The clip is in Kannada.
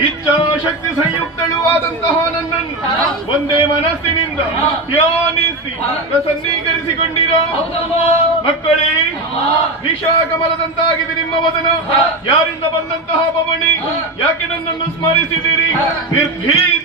ಇಚ್ಛಾಶಕ್ತಿ ಸಂಯುಕ್ತಳು ಆದಂತಹ ನನ್ನನ್ನು ಒಂದೇ ಮನಸ್ಸಿನಿಂದ ಧ್ಯಾನಿಸಿ ಪ್ರಸನ್ನೀಕರಿಸಿಕೊಂಡಿರೋ ಮಕ್ಕಳೇ, ನಿಶಾಕಮಲದಂತಾಗಿದೆ ನಿಮ್ಮ ವದನ. ಯಾರಿಂದ ಬಂದಂತಹ ಪವಣಿ? ಯಾಕೆ ನನ್ನನ್ನು ಸ್ಮರಿಸಿದಿರಿ? ನಿರ್ಭೀತ